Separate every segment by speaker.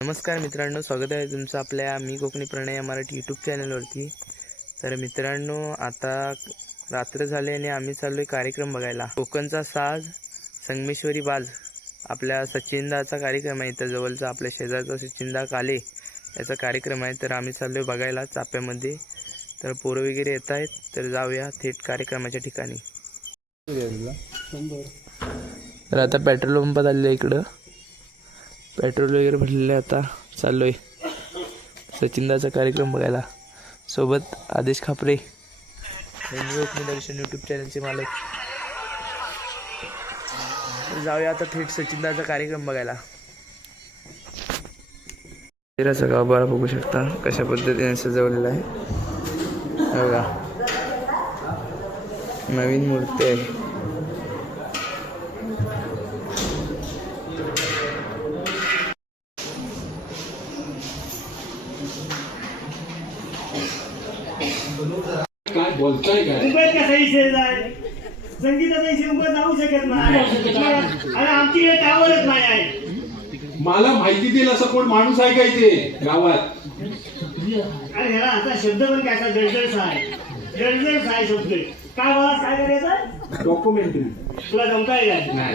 Speaker 1: नमस्कार मित्रांनो स्वागत आहे तुमचं आपल्या मी कोकणी प्रणय या मराठी यूट्यूब चॅनलवरती तर मित्रांनो आता रात्र झाली आणि आम्ही चाललो आहे कार्यक्रम बघायला. कोकणचा साज संगमेश्वरी बाज आपल्या सचिनदाचा कार्यक्रम आहे. इथं जवळचा आपल्या शेजारचा सचिनदा काले याचा कार्यक्रम आहे. तर आम्ही चाललो आहे बघायला चाप्यामध्ये. तर पोरं वगैरे येत आहेत तर जाऊया थेट कार्यक्रमाच्या ठिकाणी. तर आता पेट्रोल पंपात आलेलं इकडं. पेट्रोल वगैरे भरलेलं आहे आता. चाललो आहे सचिंदाचा कार्यक्रम बघायला. सोबत आदेश खापरे. दर्शन यूट्यूब चॅनलचे मालक. जाऊया आता थेट सचिंदाचा कार्यक्रम बघायला. मंदिराचा गाभारा बघू शकता कशा पद्धतीने सजवलेला आहे. बघा. नवीन मूर्ती आहे.
Speaker 2: बोलताय काय
Speaker 3: कसा विषय आहे संगीताचा विषय मुंबईत जाऊ शकत नाही. आणि आमची टावरच नाही आहे.
Speaker 2: मला माहिती देईल असं कोण माणूस आहे का इथे? गावात.
Speaker 3: आणि ह्याला आता शब्द पण काय असा जळजळचा आहे. जळजळचा आहे शब्द. काय मला काय करायचं?
Speaker 2: डॉक्युमेंटरी
Speaker 3: तुला जमताय काय
Speaker 2: नाही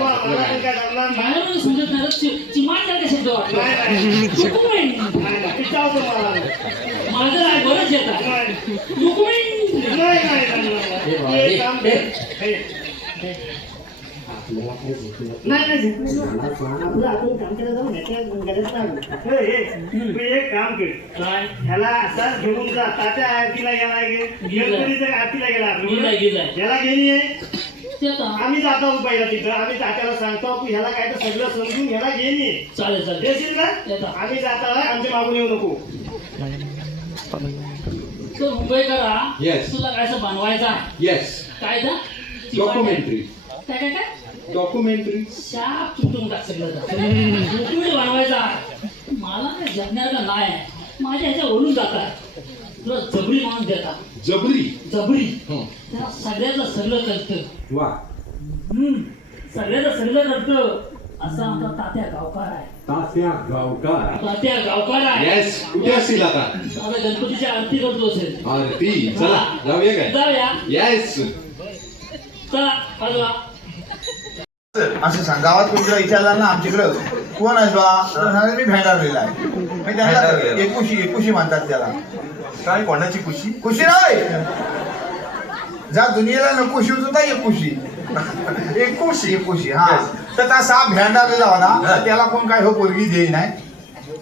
Speaker 3: वा, मला नाही.
Speaker 4: समजत नाही चि- चिमाटसारखा शब्द वाटतो
Speaker 3: नाही, नाही.
Speaker 4: डॉक्युमेंट
Speaker 3: नाही, नाही. पिटावतो मला.
Speaker 4: माझं आहे बरंच येतात
Speaker 3: नाही.
Speaker 4: डॉक्युमेंट.
Speaker 3: हे. हे, हे, तू एक काम कर.
Speaker 4: काय?
Speaker 3: ह्याला असाच घेऊन जा. आरतीला गेला आरतीला गेला. ह्याला आम्ही जातो पहिला तिथं. आम्ही तात्याला सांगतो की ह्याला काय तर सगळं समजून ह्याला आहे.
Speaker 4: चालेल चालेल.
Speaker 3: देशील
Speaker 4: येतो.
Speaker 3: आम्ही जाता आमच्या मागून येऊ नको.
Speaker 4: तो मुंबईकरा. तुला काय बनवायचं
Speaker 2: येस
Speaker 4: काय जा
Speaker 2: डॉक्युमेंटरी
Speaker 4: काय काय काय?
Speaker 2: डॉक्युमेंटरी
Speaker 4: शाप तुटून टाक सगळं डॉक्युमेंट बनवायचा आहे. मला काय जगणार का? नाही. माझ्या ह्याच्या ओढून जातात तुला जबरी माणूस देतात
Speaker 2: जबरी?
Speaker 4: जबरी.
Speaker 2: हं.
Speaker 4: त्याला सगळ्याचं सगळं करतं.
Speaker 2: वा.
Speaker 4: हम्म. सगळ्याचं सगळं करतं. असं आमचा तात्या गावकार आहे.
Speaker 2: तात्या गावकार.
Speaker 4: तात्या गावकार आहे.
Speaker 2: येस कुठे असतील आता?
Speaker 4: आता गणपतीची आरती करतो असेल.
Speaker 2: आरती? चला जाऊया काय?
Speaker 4: जाऊया.
Speaker 2: येस
Speaker 4: चला बाजूला
Speaker 5: असं सांग. गावात कोणत्या विचारलं ना आमच्याकडं कोण आहे बा मी भेंडारलेला आहे. मी त्यांना एकुशी एकुशी म्हणतात त्याला.
Speaker 6: काय कोणाची खुशी
Speaker 5: खुशी नाही जा दुनियेला नकोशी होत होता एकुशी. एकुशी एकुशी हा. तर त्या साप भेंडारलेला होता. त्याला कोण काय हो पोरगी देई नाही.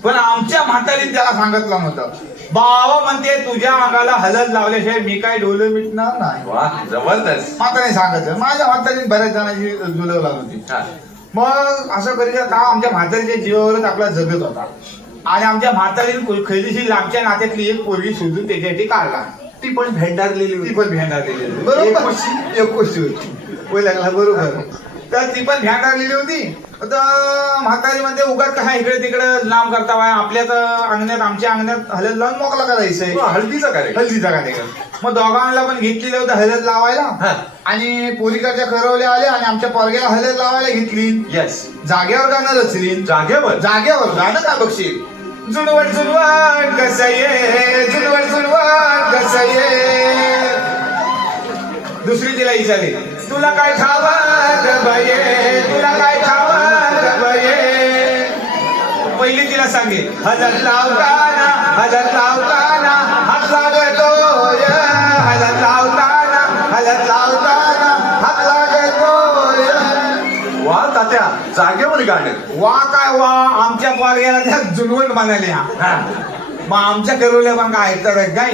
Speaker 5: पण आमच्या म्हातारीने त्याला सांगितलं नव्हतं. बाबा म्हणते तुझ्या अंगाला हलत लावल्याशिवाय मी काय डोलं मिटणार नाही.
Speaker 6: वा जबरदस्त.
Speaker 5: म्हाताने सांगितलं माझ्या म्हातारीने बऱ्याच जणांची जुलव लागली होती. मग असं करीत का आमच्या म्हातारीच्या जीवावरच आपला जगत होता. आणि आमच्या म्हातारीने खैरीशी लांबच्या नात्यातली एक पोरगी शोधून त्याच्यासाठी काढला.
Speaker 6: ती पण भेंडारलेली
Speaker 5: ती
Speaker 6: होती
Speaker 5: पण भेंडारलेली होती. बरोबर. एकोशी होती. होय लागला बरोबर. तर ती पण भेंडारलेली होती. तर म्हातारी म्हणते उगाच कसा इकडे तिकडे लांब करता वाय आपल्या तर अंगण्यात आमच्या अंगण्यात हलत लावून मोकला करायचंय.
Speaker 6: वा, हळदीचा कार्यक्रम.
Speaker 5: हल्दीचा कार्यक्रम. मग दोघांना पण घेतलेलं होतं हलत लावायला.
Speaker 6: हा.
Speaker 5: आणि पोरीकडच्या खरवल्या आल्या आणि आमच्या पोरग्याला हलत लावायला घेतली.
Speaker 6: येस
Speaker 5: जागेवर गाणं रचली.
Speaker 6: जागेवर?
Speaker 5: जागेवर. गाणं का बघशील? जुनवट जुनवट कस ये जुनवट जुनवट कस ये दुसरी तिला विचारली तुला काय खावं ग बये? तुला काय खावं पहिली तिला सांगे हजर लावताना हजर लावताना हात लागतोय. हजर लावताना हजर लावताना हात लागतोय.
Speaker 6: वा तात्या जागेवर गाणं.
Speaker 5: वा काय वा आमच्या पोरग्याला त्या जुनवट म्हणाले हा. मग आमच्या करोल्या पण काय आहे काय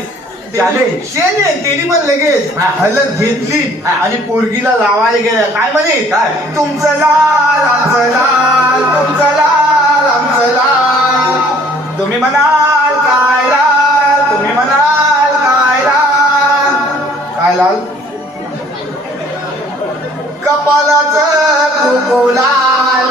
Speaker 5: त्याने शेने पण लगेच हलत घेतली. आणि पोरगीला लावायला गेल्या. काय म्हणे?
Speaker 6: काय?
Speaker 5: तुमचं लाल आमचं लाल तुमचं लाल. आमचं लाल तुम्ही म्हणाल काय लाल? तुम्ही म्हणाल काय लाल? काय लाल? कपालाचं लाल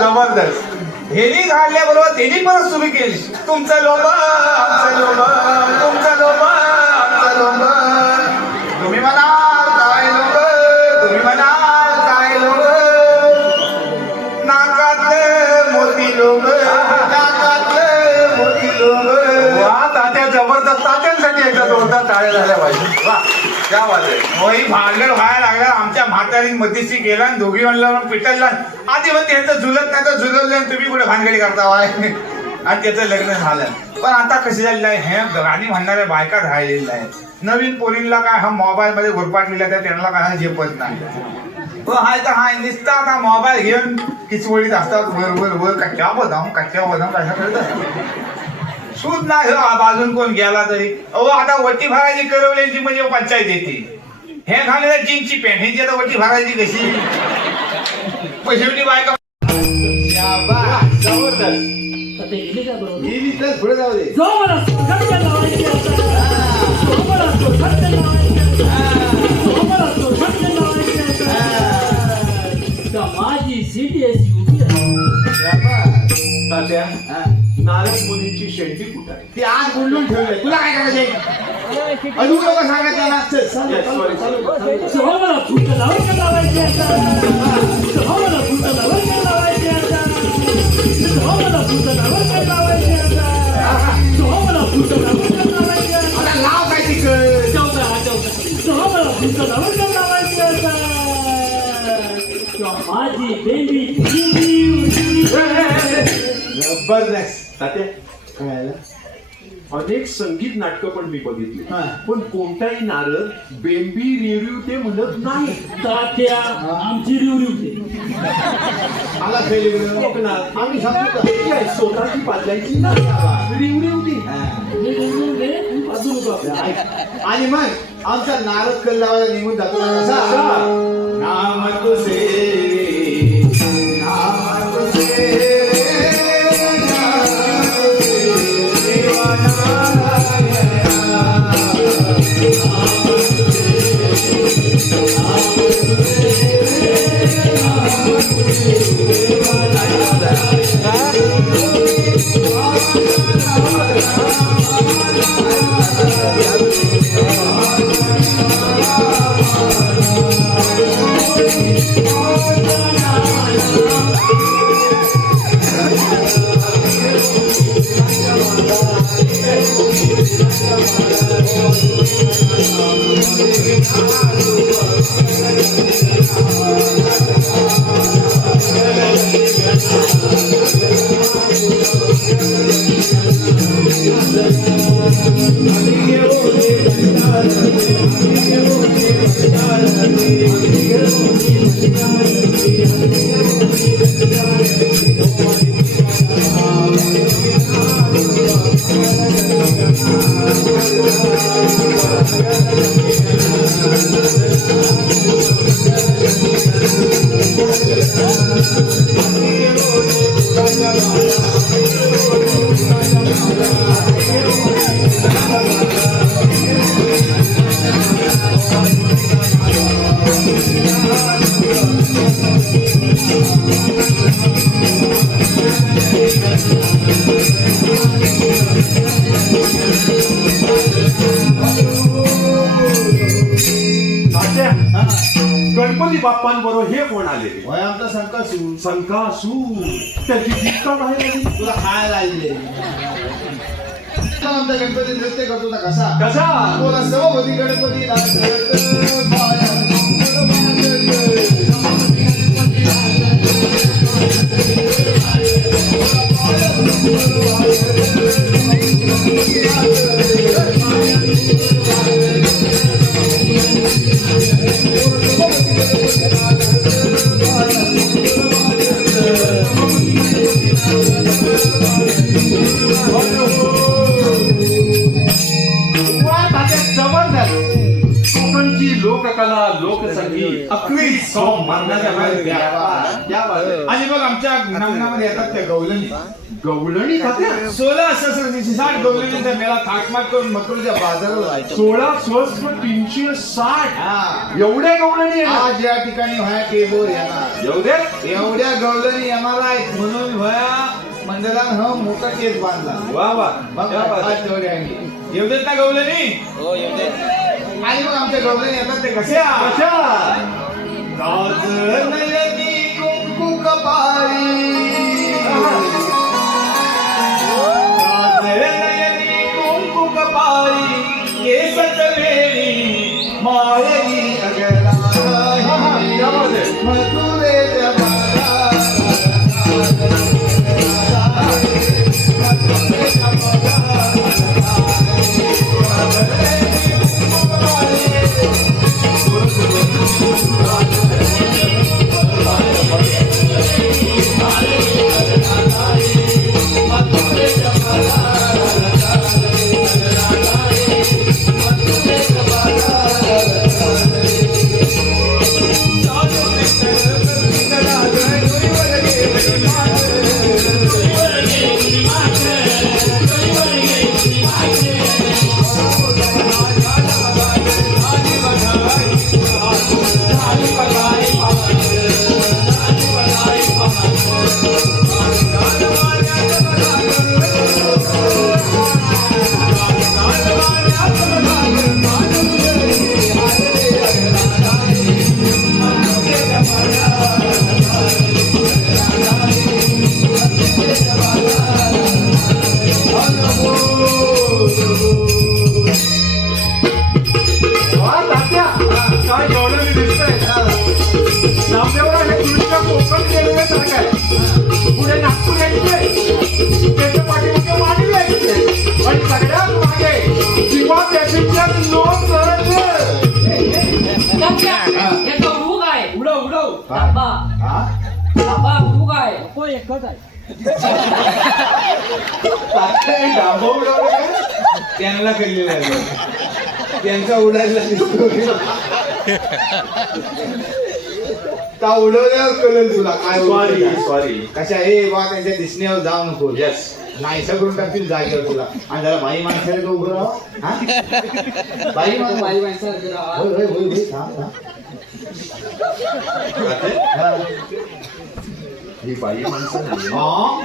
Speaker 6: जबरदस्त.
Speaker 5: हेनी घालल्याबरोबर त्यांनी परत सुरू केली. तुमचं लोभ आमचं लोभ तुमचं लोभ आमचं लोभ. तुम्ही म्हणाल
Speaker 6: जोरदार झाल्या पाहिजे. वा क्या बात आहे.
Speaker 5: होई भांडण व्हायला लागलं. आमच्या म्हातारी मतीशी गेला आणि दोघी म्हणला पिटलला. आधी म्हणते ह्याचं झुलत नाही तर झुलवलं आणि तुम्ही कुठे भानगडी करता वाय? आणि त्याचं लग्न झालं. पण आता कसं झालेलं आहे हे गाणी म्हणणाऱ्या बायका राहिलेल्या आहेत. नवीन पोलींना काय हा मोबाईल मध्ये घुरपाटलेला त्या त्यांना काय झेपत नाही. हो हाय तर हाय निसता आता मोबाईल घेऊन किचवळीत असतात वर वर वर कच्च्या बदाम कच्च्या बदाम कशा करतात सूद नाही हो बाजून कोण गेला तरी अहो आता वटी भरायची करवल्याची म्हणजे पंचायत येते हे घालण्यात जीन्सची पॅन्ट ह्याची आता वटी भरायची कशी पैशावटी बायका
Speaker 4: ते गेले
Speaker 5: तर पुढे जाऊ दे
Speaker 4: माझी सिटी अशी उभी आहे
Speaker 6: तात्या नारद मुनींची शेंडी कुठं आहे?
Speaker 5: ती आज गुंडून ठेवलंय. तुला काय करायचंय अजून लोक
Speaker 4: आता.
Speaker 5: लाव काय तिकड
Speaker 4: हा माझी बेबी
Speaker 5: जबरदस्त
Speaker 6: तात्या अनेक संगीत नाटकं पण मी बघितली
Speaker 5: हा.
Speaker 6: पण कोणताही नारद बेंबी रेडिओ ते म्हणत नाही
Speaker 4: तात्या आमची रिवरी होते
Speaker 5: आला.
Speaker 6: कोकणात
Speaker 5: आम्ही सांगतो का?
Speaker 6: ती आहे, स्वतःची पाजलायची ना रिवरी होती
Speaker 4: मी रिवरी होते बाजूला उभा आपल्या.
Speaker 5: ऐक. आणि मग आमचा नारद कल लावायला निघून जातो ना कसा? नाम तुझे I'm
Speaker 6: तात्या गणपती बाप्पांबरोबर हे कोण आले
Speaker 5: होय आमचा संकासू
Speaker 6: संकासूर त्याची जिंका बाहेर आली
Speaker 5: तुला खायला आलेले आमचा गणपती नृत्य करतो ना कसा?
Speaker 6: कसा?
Speaker 5: बोला गणपती नाचत, बाया बाजत. आणि मग आमच्या नमनामध्ये येतात त्या गवलनी
Speaker 6: गवळणी तात्या
Speaker 5: सोळा सहस्र साठ गवलनीचा मेळा थाटमाट करून मथुरच्या बाजाराला
Speaker 6: सोळा स्वस्त तीनशे साठ.
Speaker 5: हा.
Speaker 6: एवढ्या गवळणी आहे
Speaker 5: आज या ठिकाणी व्हाया टेबोर येणार.
Speaker 6: एवढ्या?
Speaker 5: एवढ्या गवलनी येणार आहेत म्हणून व्हाया मंदिरात हा मोठा केस बांधला.
Speaker 6: वा वा.
Speaker 5: येवदेत ना गवलनी हो आणि मग आमच्या गवलनी येतात ते कसे
Speaker 6: कशा?
Speaker 5: गाजर नयनी कुंकू कपाळी
Speaker 6: पुढे नागपूर यायचे त्याच्या पाठीमागे मांडवी यायचे आणि सगळ्यात मागे किंवा पॅसेंजर नोंद करायचं
Speaker 4: तात्या, याचा उडू काय
Speaker 6: उडव उडव हा?
Speaker 4: तो एकच आहे
Speaker 6: डांबा उडवलं?
Speaker 5: त्यांना कळलेलं आहे त्यांचा उडायला उडवल्यावर कळेल तुला काय
Speaker 6: सॉरी. सॉरी
Speaker 5: कशा हे बा त्यांच्या दिसण्यावर जाऊ नको.
Speaker 6: येस
Speaker 5: नाहीसा करून टाकतील जागेवर तुला. आणि जरा बाई माणसाला का उभं राहा. हा? बाई माणसं.
Speaker 4: बाई माणसासारखं राहा.
Speaker 5: होय होय होय होय थांब थांब. हा.
Speaker 6: ही बाई माणसं नाही.
Speaker 5: हा?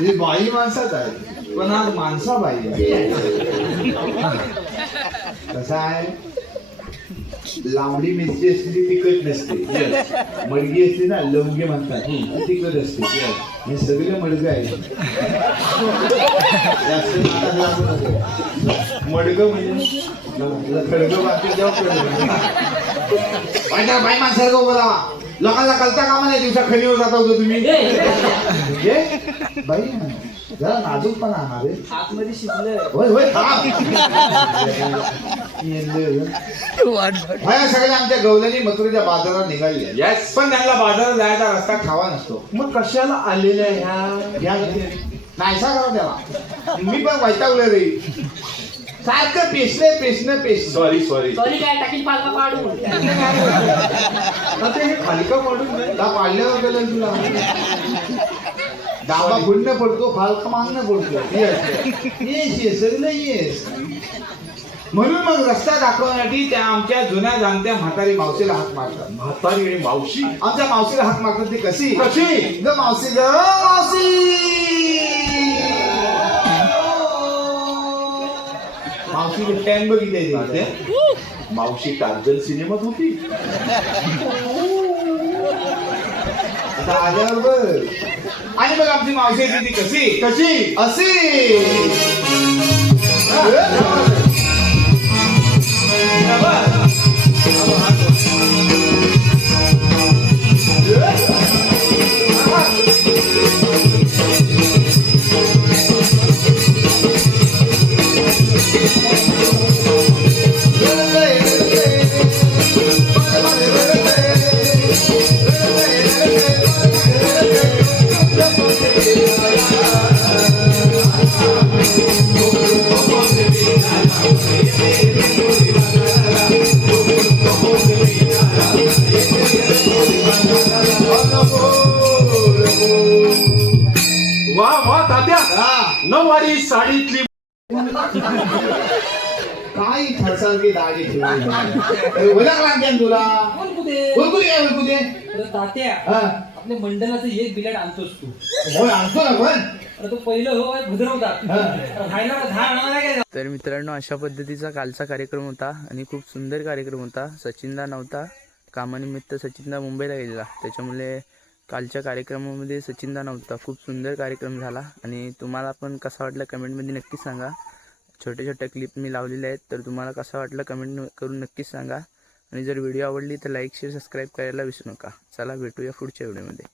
Speaker 5: ही बाई माणसाच आहे. पण आज माणसा बाई आहे कसं आहे? लांबडी मिरची असते ती तिखट नसते मडगी असते ना लवंगी म्हणतात. ती तिखट असते हे सगळे मडगं आहे मडगं म्हणजे खडगं बाकी जेव्हा बाई माणसाला उभं राहा. लोकांना कळता कामा नाही दिवसा खणीवर जाता होतो तुम्ही? हे. बाई जरा नाजूकपणा आणा रे
Speaker 4: आतमध्ये शिजलंय.
Speaker 5: होय होय सगळ्या आमच्या गवल्यानी मथुरेच्या बाजारात निघाली
Speaker 6: Yes.
Speaker 5: पण त्यांना बाजारात जायचा रस्ता खावा नसतो.
Speaker 6: मग कशाला आलेल्या ह्या?
Speaker 5: घ्या नाहीसा करा त्याला. मी पण वैतागलो रे. सारखं पेसले पेसणं पेस
Speaker 6: सॉरी सॉरी
Speaker 4: सॉरी काय टाकीन पालका पाडून?
Speaker 6: आता हे खाली का पाडून नाही
Speaker 5: पाडल्यावर गेलं तुला. डाबा फुडणं पडतो फालका मागणं पडतो. येस येस येस सगळं येस म्हणून मग रस्ता दाखवण्यासाठी त्या आमच्या जुन्या जाणत्या म्हातारी मावशीला हाक मारतात.
Speaker 6: म्हातारी आणि मावशी?
Speaker 5: आमच्या मावशीला हाक मारतात ती कशी?
Speaker 6: कशी?
Speaker 5: ग मावशी ग मावशी! मावशी टॅन बघितली
Speaker 6: मावशी काजल सिनेमात होती.
Speaker 5: आता आणि मग आमची मावशी येते ती कशी?
Speaker 6: कशी?
Speaker 5: अशी! काय खडसारखी दाढी ठेवली ओळख लागते तुला?
Speaker 4: कोण कुठे
Speaker 5: ओळखू दे ओळखू दे
Speaker 4: अरे तात्या
Speaker 5: हा.
Speaker 4: आपल्या मंडळाचं एक बिलाट आणतोस तू.
Speaker 5: होय आणतो ना पण.
Speaker 4: अरे तो पहिलं हो भद्रवतात
Speaker 5: हा.
Speaker 4: राहायला का धार आणणार काय
Speaker 1: तर मित्रांनो अशा पद्धतीचा कालचा कार्यक्रम होता आणि खूप सुंदर कार्यक्रम होता. सचिनदा नव्हता कामानिमित्त सचिनदा मुंबईला गेलेला. त्याच्यामुळे कालच्या कार्यक्रमामध्ये सचिनदा नव्हता. खूप सुंदर कार्यक्रम झाला. आणि तुम्हाला पण कसा वाटला कमेंटमध्ये नक्कीच सांगा. छोट्या छोट्या क्लिप मी लावलेल्या आहेत. तर तुम्हाला कसं वाटलं कमेंट करून नक्कीच सांगा. आणि जर व्हिडिओ आवडली तर लाईक शेअर सबस्क्राईब करायला विसरू नका. चला भेटूया पुढच्या व्हिडिओमध्ये